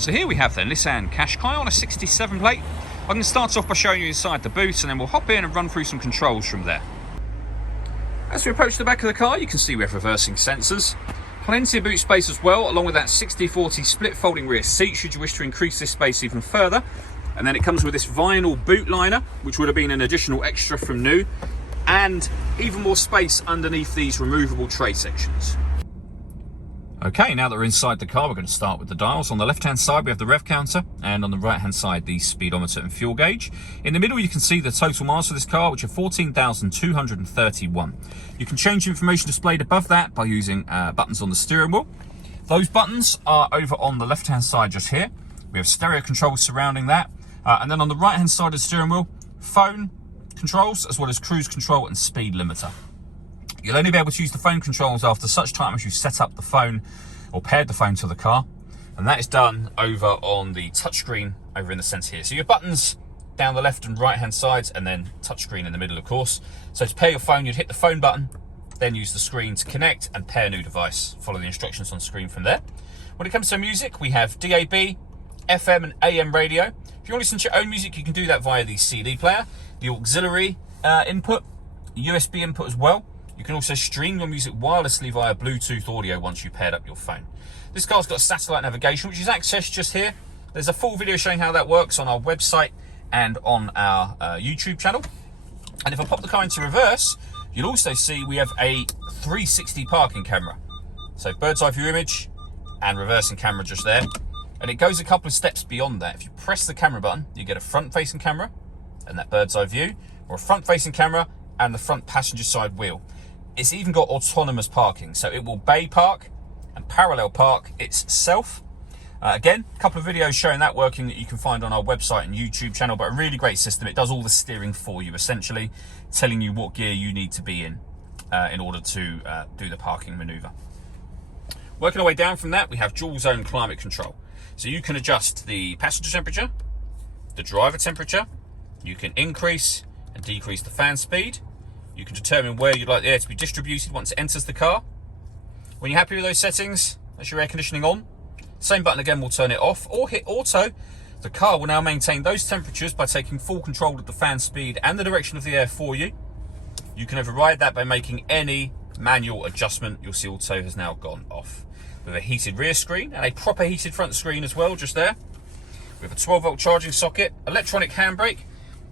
So here we have the Nissan Qashqai on a 67 plate. I'm going to start off by showing you inside the boot, and then we'll hop in and run through some controls from there. As we approach the back of the car, you can see we have reversing sensors. Plenty of boot space as well, along with that 60/40 split folding rear seat should you wish to increase this space even further. And then it comes with this vinyl boot liner, which would have been an additional extra from new, and even more space underneath these removable tray sections. Okay, now that we're inside the car, we're going to start with the dials. On the left-hand side, we have the rev counter, and on the right-hand side, the speedometer and fuel gauge. In the middle, you can see the total miles for this car, which are 14,231. You can change the information displayed above that by using buttons on the steering wheel. Those buttons are over on the left-hand side just here. We have stereo controls surrounding that. And then on the right-hand side of the steering wheel, phone controls, as well as cruise control and speed limiter. You'll only be able to use the phone controls after such time as you set up the phone or paired the phone to the car. And that is done over on the touchscreen over in the centre here. So your buttons down the left and right hand sides, and then touchscreen in the middle, of course. So to pair your phone, you'd hit the phone button, then use the screen to connect and pair a new device. Follow the instructions on screen from there. When it comes to music, we have DAB, FM and AM radio. If you want to listen to your own music, you can do that via the CD player, the auxiliary input, USB input as well. You can also stream your music wirelessly via Bluetooth audio once you paired up your phone. This car's got satellite navigation, which is accessed just here. There's a full video showing how that works on our website and on our YouTube channel. And if I pop the car into reverse, you'll also see we have a 360 parking camera. So bird's eye view image and reversing camera just there. And it goes a couple of steps beyond that. If you press the camera button, you get a front-facing camera and that bird's eye view, or a front-facing camera and the front passenger side wheel. It's even got autonomous parking, so it will bay park and parallel park itself. Again, a couple of videos showing that working that you can find on our website and YouTube channel, but a really great system. It does all the steering for you, essentially, telling you what gear you need to be in order to do the parking maneuver. Working our way down from that, we have dual zone climate control. So you can adjust the passenger temperature, the driver temperature, you can increase and decrease the fan speed. You can determine where you'd like the air to be distributed once it enters the car. When you're happy with those settings, that's your air conditioning on. Same button again will turn it off, or hit auto. The car will now maintain those temperatures by taking full control of the fan speed and the direction of the air for you. You can override that by making any manual adjustment. You'll see auto has now gone off. With a heated rear screen and a proper heated front screen as well, just there. We have a 12-volt charging socket, electronic handbrake,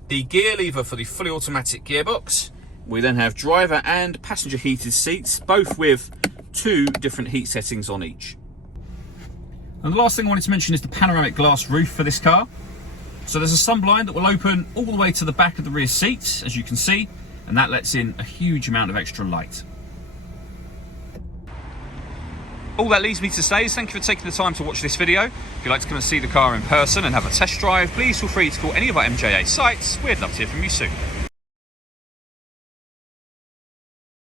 the gear lever for the fully automatic gearbox. We then have driver and passenger heated seats, both with 2 different heat settings on each. And the last thing I wanted to mention is the panoramic glass roof for this car. So there's a sunblind that will open all the way to the back of the rear seats, as you can see, and that lets in a huge amount of extra light. All that leaves me to say is thank you for taking the time to watch this video. If you'd like to come and see the car in person and have a test drive, please feel free to call any of our MJA sites. We'd love to hear from you soon.